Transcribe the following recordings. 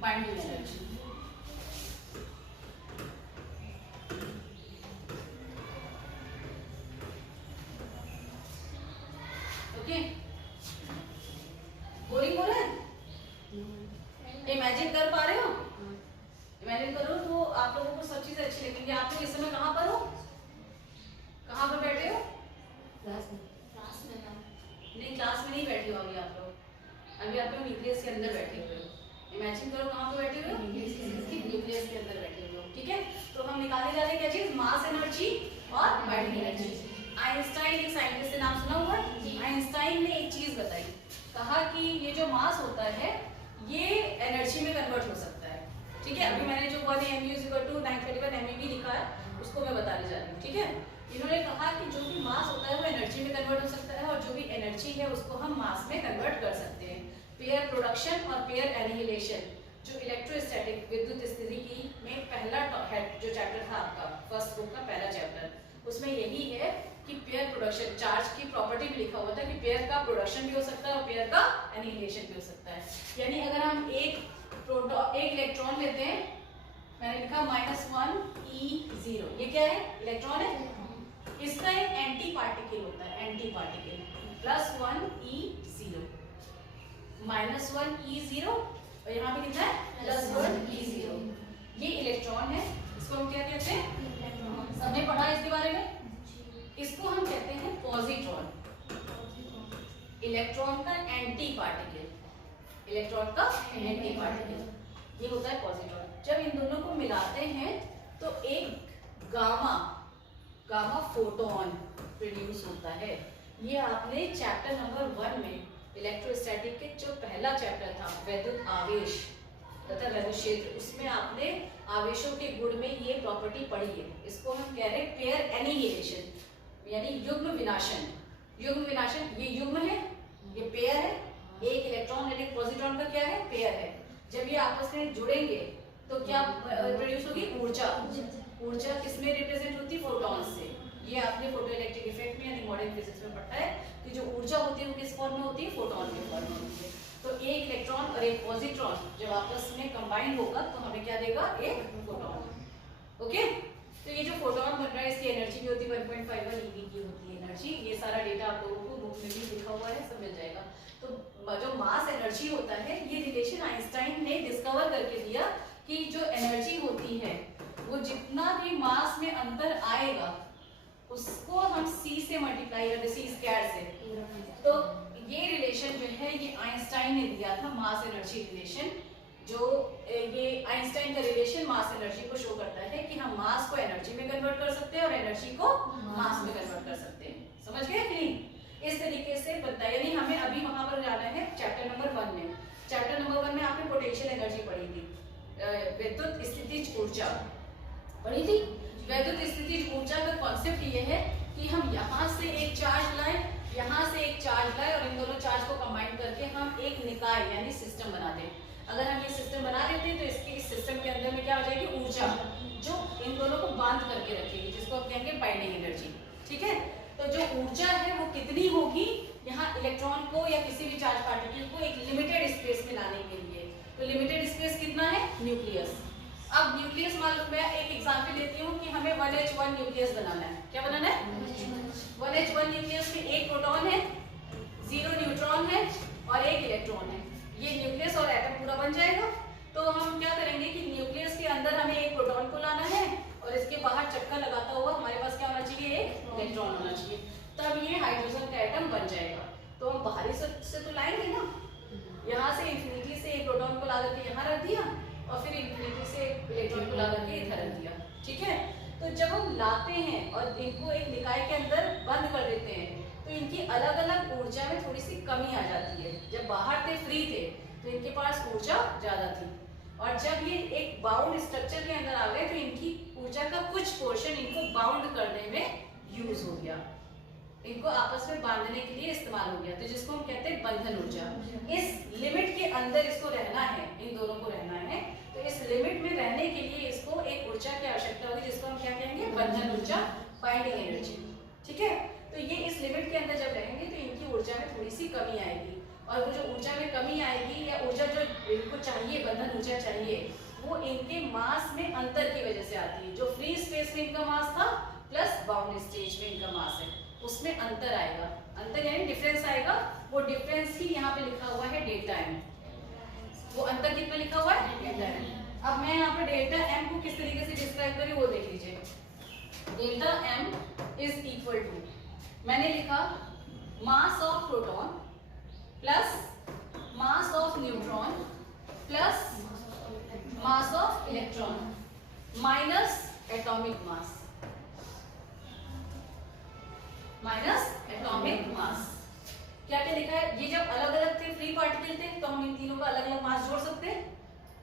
Binding energy. Okay, boring हो रहा है? इमेजिन कर पा रहे हो? इमेजिन करो तो आप लोगों को सब चीजें अच्छी लगेंगी। आप लोग इस समय कहाँ पर हो? कहाँ पर बैठे हो? क्लास में नहीं, क्लास में नहीं बैठे हो अभी आप लोग। अभी आप लोग न्यूक्लियस के अंदर बैठे हुए हो। इमेजिन करो कहाँ पे बैठे हुए हो? न्यूक्लियस के अंदर बैठे हुए हो। ठीक है, तो हम निकालने जा रहे हैं क्या चीज? मास एनर्जी और बाइंडिंग एनर्जी। आइंस्टाइन एक साइंटिस्ट का नाम सुना हुआ है? आइंस्टाइन ने एक चीज बताई, कहा कि ये जो मास होता है ये एनर्जी में कन्वर्ट हो सकता है। ठीक है, अभी मैंने जो 1 mu = 931 MeV लिखा है उसको मैं बताने जा रही हूँ। ठीक है, इन्होंने कहा कि जो भी मास होता है वो एनर्जी में कन्वर्ट हो सकता है और जो भी एनर्जी है उसको हम मास में कन्वर्ट कर सकते हैं। पेयर प्रोडक्शन और पेयर एनिहिलेशन, जो इलेक्ट्रोस्टैटिक विद्युत स्थितिकी में पहला जो चैप्टर था आपका फर्स्ट बुक का पहला चैप्टर, उसमें यही है कि पेयर प्रोडक्शन, चार्ज की प्रॉपर्टी में लिखा हुआ था कि पेयर का प्रोडक्शन भी हो सकता है और पेयर का एनिहिलेशन भी हो सकता है। यानी अगर हम एक इलेक्ट्रॉन लेते हैं, मैंने लिखा -1 E0, ये क्या है? इलेक्ट्रॉन है। इसका एक एंटी पार्टिकल होता है, एंटी पार्टिकल +1 E0, -1 E0 और यहाँ पे लिखा है +1 E0। ये इलेक्ट्रॉन है, इसको हम क्या कहते हैं? सबने पढ़ा इसके बारे में? इसको हम कहते हैं पॉजिट्रॉन। इलेक्ट्रॉन का एंटी पार्टिकल, इलेक्ट्रॉन का एंटी पार्टिकल ये होता है पॉजिट्रॉन। जब इन दोनों को मिलाते हैं तो एक गामा फोटोन प्रोड्यूस होता है। ये आपने चैप्टर नंबर 1 में इलेक्ट्रोस्टैटिक के जो पहला चैप्टर था वैद्युत आवेश तथा वैद्युत क्षेत्र, उसमें आपने आवेशों के गुण में ये प्रॉपर्टी पढ़ी है। इसको हम कह रहे हैं पेयर एनिहिलेशन, यानी युग्म विनाशन। युग्म विनाशन, ये युग्म है, ये पेयर है। एक इलेक्ट्रॉन और एक पॉजिट्रॉन का क्या है? पेयर है। जब ये आपस में जुड़ेंगे तो क्या प्रोड्यूस होगी? ऊर्जा। ऊर्जा किसमें रिप्रेजेंट होती है? फोटॉन से। ये आपने फोटो इलेक्ट्रिक इफेक्ट में यानी मॉडर्न फिजिक्स में पढ़ा है कि जो ऊर्जा होती है वो किस फॉर्म में होती है? फोटॉन के फॉर्म में होती है। तो एक इलेक्ट्रॉन और एक पॉजिट्रॉन जब आपस में कंबाइन होगा तो हमें क्या देगा? एक फोटोन। ओके, तो ये जो फोटोन बन रहा है इसकी एनर्जी भी होती है 1.51 eV की होती है एनर्जी। ये सारा डेटा आप लोगों को बुक में भी लिखा हुआ है, सब मिल जाएगा। तो जो मास एनर्जी होता है ये रिलेशन आइंस्टाइन ने डिस्कवर करके दिया कि जो एनर्जी होती है वो जितना भी मास में अंतर आएगा उसको हम c से मल्टीप्लाई करते, c² से। तो ये रिलेशन जो है ये आइंस्टाइन ने दिया था, मास एनर्जी रिलेशन। जो ये आइंस्टाइन का रिलेशन मास एनर्जी को शो करता है कि हम मास को एनर्जी में कन्वर्ट कर सकते हैं और एनर्जी को मास में कन्वर्ट कर सकते हैं। समझ गए कि नहीं? इस तरीके से बनता है। यानी हमें अभी वहां पर जाना है चैप्टर नंबर 1 में। चैप्टर नंबर 1 में आपने पोटेंशियल एनर्जी पढ़ी थी, विद्युत स्थितिज ऊर्जा पढ़ी थी। विद्युत स्थितिज ऊर्जा का कॉन्सेप्ट ये है कि हम यहाँ से एक चार्ज लाएं, यहाँ से एक चार्ज लाएं और इन दोनों चार्ज को कंबाइन करके हम एक निकाय यानी सिस्टम बना दें। अगर हम ये सिस्टम बना लेते हैं तो इसके इस सिस्टम के अंदर में क्या हो जाएगी? ऊर्जा, जो इन दोनों को बांध करके रखेगी, जिसको हम कहेंगे बाइंडिंग एनर्जी। ठीक है, तो जो ऊर्जा है वो कितनी होगी? यहाँ इलेक्ट्रॉन को या किसी भी चार्ज पार्टिकल को एक लिमिटेड स्पेस में लाने के लिए, तो लिमिटेड स्पेस कितना है? न्यूक्लियस। अब न्यूक्लियस मालूम, मैं एक एग्जांपल देती हूँ कि हमें 1H1 न्यूक्लियस बनाना है। क्या बनाना है? 1H1 न्यूक्लियस में एक प्रोटॉन है, 0 न्यूट्रॉन है और एक इलेक्ट्रॉन है। ये न्यूक्लियस और एटम पूरा बन जाएगा। तो हम क्या करेंगे कि न्यूक्लियस के अंदर हमें एक प्रोटॉन को लाना है और इसके बाहर चक्कर लगाता हुआ हमारे पास क्या होना चाहिए? एक इलेक्ट्रॉन होना चाहिए। तब ये हाइड्रोजन का एटम बन जाएगा। तो हम बाहरी से तो लाएंगे ना, यहाँ से इंफिनिटी से एक प्रोटॉन को ला करके यहाँ रख दिया और फिर इंफिनिटी से इलेक्ट्रॉन को ला करके इधर रख दिया। ठीक है, तो जब हम लाते हैं और इनको एक निकाय के अंदर बंद कर देते हैं तो इनकी अलग अलग ऊर्जा में थोड़ी सी कमी आ जाती है। जब बाहर थे, फ्री थे, तो इनके पास ऊर्जा ज्यादा थी और जब ये एक बाउंड स्ट्रक्चर के अंदर आ गए तो इनकी ऊर्जा का कुछ पोर्शन इनको बाउंड करने में यूज हो गया, इनको आपस में बांधने के लिए इस्तेमाल हो गया। तो जिसको हम कहते हैं बंधन ऊर्जा। इस लिमिट के अंदर इसको रहना है, इन दोनों को रहना है। तो इस लिमिट में रहने के लिए इसको एक ऊर्जा की आवश्यकता होगी जिसको हम क्या कहेंगे? बंधन ऊर्जा, बाइंडिंग एनर्जी। ठीक है, तो ये इस लिमिट के अंदर जब रहेंगे तो इनकी ऊर्जा में थोड़ी सी कमी आएगी और वो जो ऊर्जा में कमी आएगी या ऊर्जा जो इनको चाहिए बंधन ऊर्जा ऊर्जा चाहिए वो इनके मास में अंतर की वजह से आती है। जो फ्री स्पेस में इनका मास था प्लस बाउंड स्टेज में इनका मास है, उसमें अंतर आएगा, अंतर यानी डिफरेंस आएगा। वो डिफरेंस ही यहाँ पे लिखा हुआ है डेल्टा एम। वो अंतर कितना लिखा हुआ है? Delta M. अब मैं यहाँ पे डेल्टा एम को किस तरीके से डिस्क्राइब करी वो देख लीजिए। Delta M is equal to, मैंने लिखा mass of proton plus mass of neutron plus mass of electron minus atomic mass, minus atomic mass. क्या क्या लिखा है? ये जब अलग अलग थे, फ्री पार्टिकल थे, तो हम इन तीनों का अलग अलग मास जोड़ सकते हैं।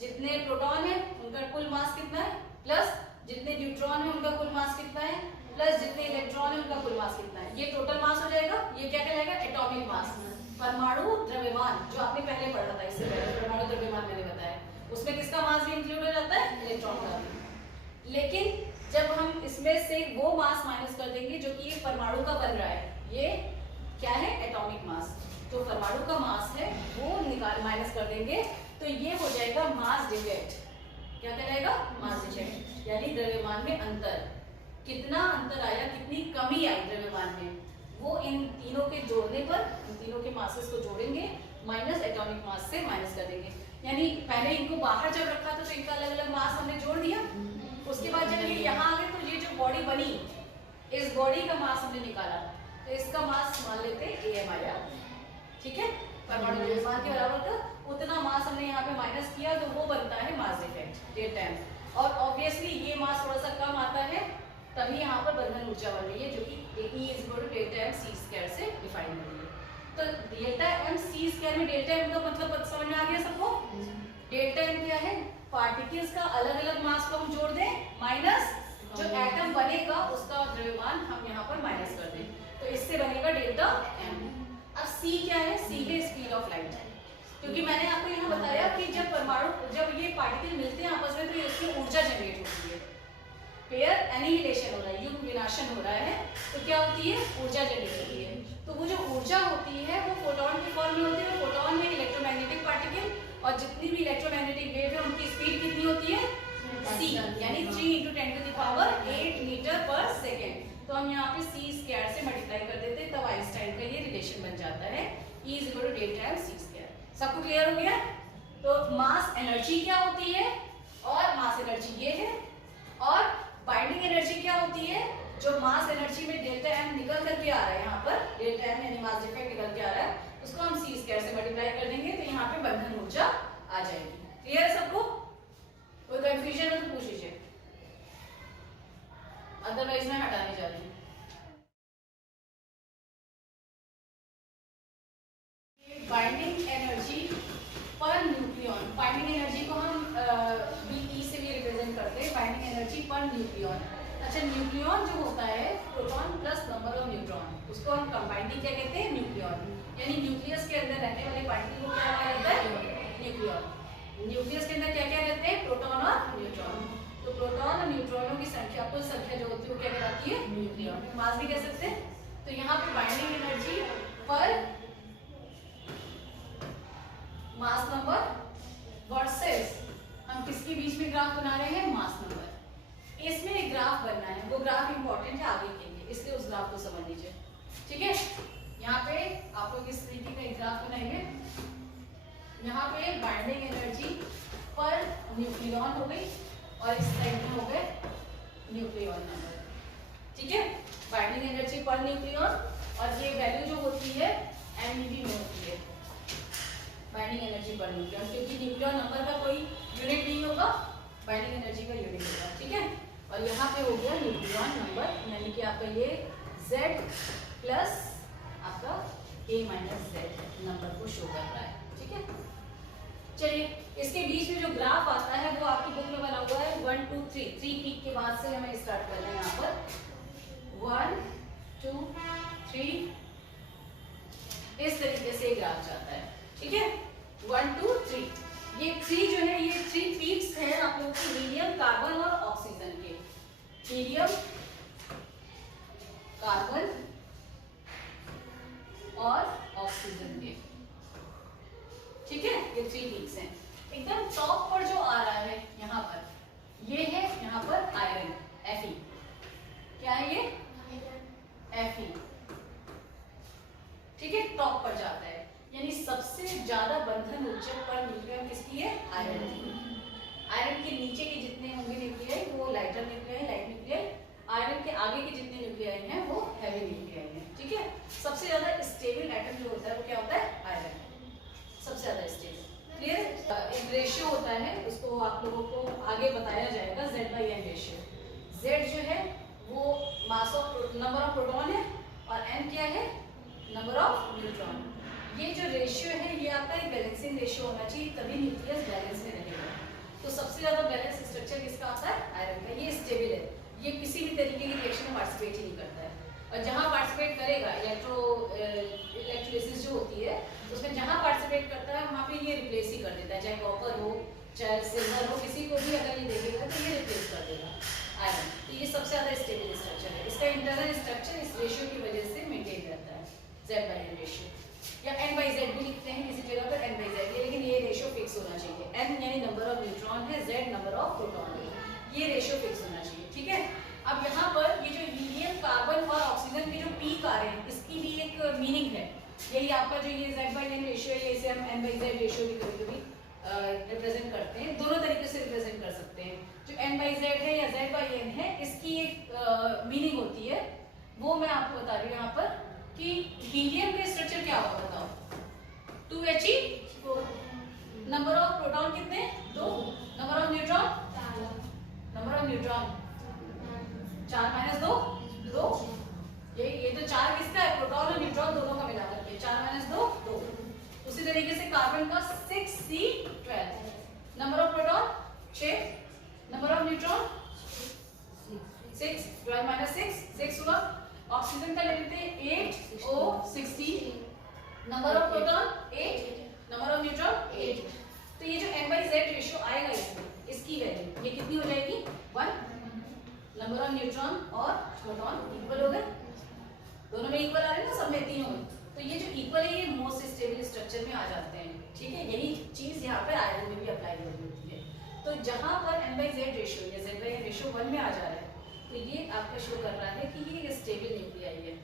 जितने प्रोटॉन है उनका कुल मास कितना है, प्लस जितने न्यूट्रॉन है उनका कुल मास कितना है, प्लस जितने इलेक्ट्रॉन है उनका कुल मास कितना है, ये टोटल मास हो जाएगा। ये क्या कहलाएगा? Atomic mass. परमाणु द्रव्यमान जो आपने पहले पढ़ा था, इससे पहले परमाणु द्रव्यमान मैंने बताया, उसमें किसका मास भी इंक्लूड हो जाता है? इलेक्ट्रॉन का भी। लेकिन जब हम इसमें से वो मास माइनस कर देंगे जो कि ये परमाणु का बन रहा है, ये क्या है? Atomic mass. जो परमाणु का मास है वो निकाल माइनस कर देंगे तो ये हो जाएगा मास डिफेक्ट। क्या कहलाएगा? Mass defect. यानी द्रव्यमान में अंतर, कितना अंतर आया, कितनी कमी आई द्रव्यमान में, वो इन तीनों के जोड़ने पर, इन तीनों के मासेस को जोड़ेंगे, माइनस एटॉमिक मास से माइनस कर देंगे। यानी पहले इनको बाहर जब रखा था तो इनका अलग अलग मास हमने जोड़ दिया, उसके बाद जब ये यहाँ आ गए तो ये जो बॉडी बनी, इस बॉडी का मास हमने निकाला, तो इसका मास मान लेते हैं AMI, ठीक है, परमाणु द्रव्यमान के बराबर का उतना मास हमने यहाँ पे माइनस किया तो वो बनता है मास इफेक्ट डेल्टा एम। और ऑब्वियसली ये मास थोड़ा सा कम आता है, तभी यहाँ पर बंधन ऊर्जा बन रही है जो कि E = delta M C square से डिफाइन हो रही है। तो डेल्टा एम सी स्क्वायर में डेल्टा एम का मतलब समझ में आ गया सबको? डेल्टा एम क्या है? पार्टिकल्स का अलग अलग मास को हम जोड़ दें, माइनस जो एटम बनेगा उसका द्रव्यमान हम यहाँ पर माइनस कर दें, तो इससे बनेगा डेल्टा एम। अब C क्या है? C है स्पीड ऑफ लाइट। क्योंकि मैंने आपको यहाँ बताया कि जब परमाणु, जब ये पार्टिकल मिलते हैं आपस में तो इसकी ऊर्जा जनरेट होती है, पेयर एनिहिलेशन हो रहा है, युग्म विनाशन हो रहा है, तो क्या होती है? ऊर्जा जनरेट होती है। तो वो जो ऊर्जा होती है वो फोटोन के फॉर्म में होती है। फोटोन में इलेक्ट्रोमैग्नेटिक पार्टिकल, और जितनी भी इलेक्ट्रोमैग्नेटिक वेव है उनकी स्पीड कितनी होती है? C, यानी 3 × 10⁸ मीटर पर सेकेंड। तो हम यहाँ पे C स्क्वायर से मल्टीप्लाई कर देते हैं, तब आइंस्टाइन का ये रिलेशन बन जाता है E = delta M C square. सबको क्लियर हो गया? तो मास एनर्जी क्या होती है, और मास एनर्जी ये है, और बाइंडिंग एनर्जी क्या होती है? जो मास एनर्जी में डेल्टा एम निकल करके आ रहा है, यहाँ पर डेल्टा एम यानी मास डिफेक्ट निकल के आ रहा है, उसको हम C स्क्वायर से मल्टीप्लाई कर देंगे तो यहाँ पे बंधन ऊर्जा आ जाएगी। क्लियर है सबको? कोई कंफ्यूजन हो तो पूछ लीजिए, अदरवाइज मैं हटाने जा रही हूँ। बाइंडिंग एनर्जी पर न्यूक्लियॉन, बाइंडिंग एनर्जी को हम BE से भी रिप्रेजेंट करते हैं, बाइंडिंग एनर्जी पर न्यूक्लियॉन। अच्छा, न्यूक्लियॉन जो होता है proton plus number of neutron, उसको हम कंबाइंडिंग क्या कहते हैं? न्यूक्लियॉन। यानी न्यूक्लियस के अंदर रहने वाले पार्टिकल को क्या कहते हैं? न्यूक्लियॉन। न्यूक्लियस के अंदर क्या क्या रहते हैं? प्रोटॉन और न्यूट्रॉन। तो प्रोटॉन और न्यूट्रॉनों की संख्या, कुल संख्या जो होती है वो क्या कहलाती है? न्यूक्लियॉन। मास भी कह सकते हैं। तो यहाँ पे बाइंडिंग एनर्जी पर मास नंबर वर्सेस हम किसके बीच में ग्राफ बना रहे हैं? Mass number. इसमें एक ग्राफ बनना है, वो ग्राफ इंपॉर्टेंट है आगे के लिए, इसलिए उस ग्राफ को समझ लीजिए, ठीक है। यहाँ पे आप लोग इस तरीके का एक ग्राफ बनाएंगे, यहाँ पे बाइंडिंग एनर्जी पर न्यूक्लियॉन हो गई और इस साइड में हो गए न्यूक्लियॉन नंबर, ठीक है। बाइंडिंग एनर्जी पर न्यूक्लियॉन, और ये वैल्यू जो होती है MeV में होती है, बाइंडिंग एनर्जी पर न्यूक्लियॉन, क्योंकि न्यूक्लियॉन नंबर का कोई यूनिट नहीं होगा, बाइंडिंग एनर्जी का यूनिट होगा, ठीक है। और यहाँ पे हो गया न्यूक्लियॉन नंबर, यानी कि आपका ये Z प्लस आपका A-Z नंबर को शो कर रहा है, ठीक है। चलिए, इसके बीच में जो ग्राफ आता है वो आपकी बुक में बना हुआ है 1 2 3, 3 पीक के बाद से हमें स्टार्ट करना है। यहाँ पर 1 2 3 इस तरीके से ग्राफ जाता है, ठीक है। 1 2 3, ये 3 जो है ये 3 पीक्स हैं आप लोगों के हीलियम, कार्बन और ऑक्सीजन के। हीलियम, कार्बन और ऑक्सीजन के, ठीक है। ये 3 पीक्स हैं। एकदम टॉप पर जो आयरन की। आयरन के नीचे के जितने होंगे न्यूक्लियाई वो lighter nuclei, light nuclei. Iron के आगे के जितने न्यूक्लियाई हैं वो हैवी न्यूक्लियाई हैं। ठीक है, सबसे ज्यादा स्टेबल एटम जो होता है वो क्या होता है? आयरन, सबसे ज्यादा स्टेबल। क्लियर? एक रेशियो होता है, उसको आप लोगों को आगे बताया जाएगा, Z/N रेशियो। Z जो है वो mass of number of proton है और N क्या है? Number of neutron. ये जो रेशियो है ये आपका एक बैलेंसिंग रेशियो होना चाहिए, तभी न्यूक्लियस बैलेंस में रहेगा। तो सबसे ज्यादा बैलेंस स्ट्रक्चर किसका आता है? आयरन का। ये स्टेबल है, ये किसी भी तरीके की रिएक्शन में पार्टिसिपेट ही नहीं करता है। और जहां पार्टिसिपेट करेगा इलेक्ट्रोलिसिस जो होती है उसमें जहां पार्टिसिपेट करता है वहां पे ये रिप्लेस ही कर देता है, चाहे कॉपर हो चाहे सिल्वर हो, किसी को भी अगर ये देखेगा तो ये रिप्लेस कर देगा आयरन। तो ये सबसे ज्यादा स्टेबल स्ट्रक्चर है। इसका इंटरनल स्ट्रक्चर इस रेशियो की वजह से मेंटेन रहता है, Z/N रेशियो, या N/Z भी लिखते हैं किसी जगह पर N/Z, लेकिन ये रेशियो फिक्स होना चाहिए। N यानी नंबर ऑफ न्यूट्रॉन है, Z नंबर ऑफ प्रोटॉन है, ये रेशियो फिक्स होना चाहिए। ठीक है, अब यहाँ पर ये जो हीलियम, कार्बन और ऑक्सीजन के जो पीक आ रहे हैं इसकी भी एक मीनिंग है। यही आपका जो ये Z/N रेशियो है, इसे हम N/Z रेशियो भी कभी-कभी रिप्रेजेंट करते हैं, दोनों तरीके से रिप्रेजेंट कर सकते हैं। जो N/Z है या Z/N है, इसकी एक मीनिंग होती है, वो मैं आपको बता रही हूँ यहाँ पर कि हीलियम का स्ट्रक्चर क्या होगा बताओ? 2He4। नंबर ऑफ प्रोटॉन कितने? 2। Number of neutron? 4। Number of neutron 4 - 2 2। ये तो 4 किसका है? प्रोटॉन और न्यूट्रॉन दोनों का मिला करके 4 - 2 2। उसी तरीके से कार्बन का 6C12। Number of proton 6, number of neutron 6, 12 - 6 6 हुआ। ऑक्सीजन का ले लेते हैं 8O16। Number of proton 8, number of neutron 8। तो ये जो N/Z रेशियो आएगा इसमें, इसकी वैल्यू ये कितनी हो जाएगी? 1। नंबर ऑफ न्यूट्रॉन और प्रोटॉन इक्वल हो गए, दोनों में इक्वल आ रहे हैं ना, सब में तीनों में। तो ये जो इक्वल है ये मोस्ट स्टेबल स्ट्रक्चर में आ जाते हैं। ठीक है, यही चीज यहाँ पर आयरन में भी अप्लाई हो रही होती है। तो जहाँ पर N/Z रेशियो या Z/N रेशियो 1 में आ जा रहा है तो ये आपका शो कर रहा है कि ये स्टेबल न्यूक्लियाई है।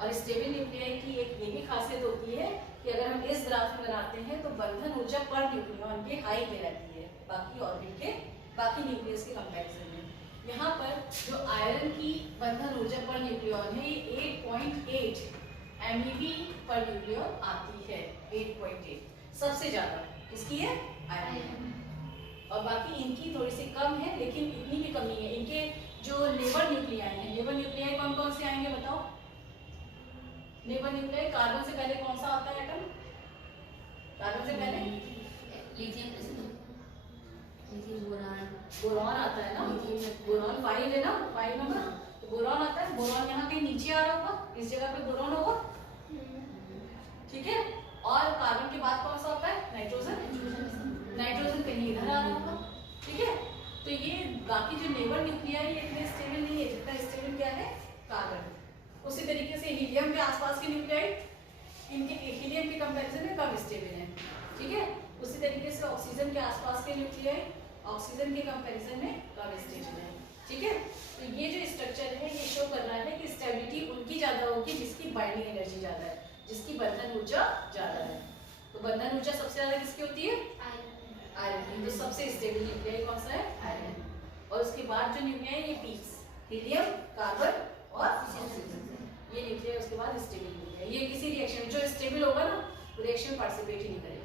और स्टेबल न्यूक्लियाई की एक ये भी खासियत होती है कि अगर हम इस ग्राफ में बनाते हैं तो बंधन ऊर्जा पर न्यूक्लियॉन के हाई पे रहती है बाकी ऑर्बिट के, बाकी न्यूक्लियस के कंपैरिजन में। यहाँ पर जो आयरन की बंधन ऊर्जा पर न्यूक्लियॉन है ये 8.8 MeV पर न्यूक्लियॉन आती है। 8.8 सबसे ज्यादा किसकी है? आयरन। और बाकी इनकी थोड़ी सी कम है, लेकिन इतनी भी कम नहीं है। इनके जो लेबर न्यूक्लियाई हैं, लेबर न्यूक्लियाई कौन कौन से आएंगे बताओ? लेबर न्यूक्लियाई कार्बन से पहले कौन सा आता है एटम? कार्बन से पहले लिथियम, बोरॉन आता है ना। बोरॉन 5 है ना, 5 नंबर, तो बोरॉन आता है। बोरॉन यहाँ कहीं नीचे आ रहा होगा, इस जगह पे बोरॉन होगा। ठीक है, और कार्बन के बाद कौन सा होता है? नाइट्रोजन। नाइट्रोजन कहीं इधर आ रहा होगा। ठीक है, तो ये बाकी जो लेबर न्यूक्लियाई इतने स्टेबल नहीं है जितना स्टेबल क्या है? कार्बन। उसी तरीके से हीलियम के आसपास के न्यूक्लियाई इनके हीलियम के कंपैरिजन में कम स्टेबल है। ठीक है, उसी तरीके से ऑक्सीजन के आसपास के न्यूक्लियाई ऑक्सीजन के कंपैरिजन में कम स्टेबल है। ठीक है, तो ये जो स्ट्रक्चर है ये शो कर रहा है कि स्टेबिलिटी उनकी ज्यादा होगी जिसकी बाइंडिंग एनर्जी ज्यादा है, जिसकी बंधन ऊर्जा ज्यादा है। तो बंधन ऊर्जा सबसे ज्यादा किसकी होती है? आयरन की। तो सबसे स्टेबल न्यूक्लियाई कौन सा है? आयरन। और उसके बाद जो न्यूक्लियाई ये पीक्स हीलियम, कार्बन और ऑक्सीजन, ये न्यूक्लियाई उसके बाद स्टेबल न्यूक्लियाई। ये किसी रिएक्शन जो स्टेबल होगा ना वो रिएक्शन पार्टिसिपेट ही नहीं करेगा।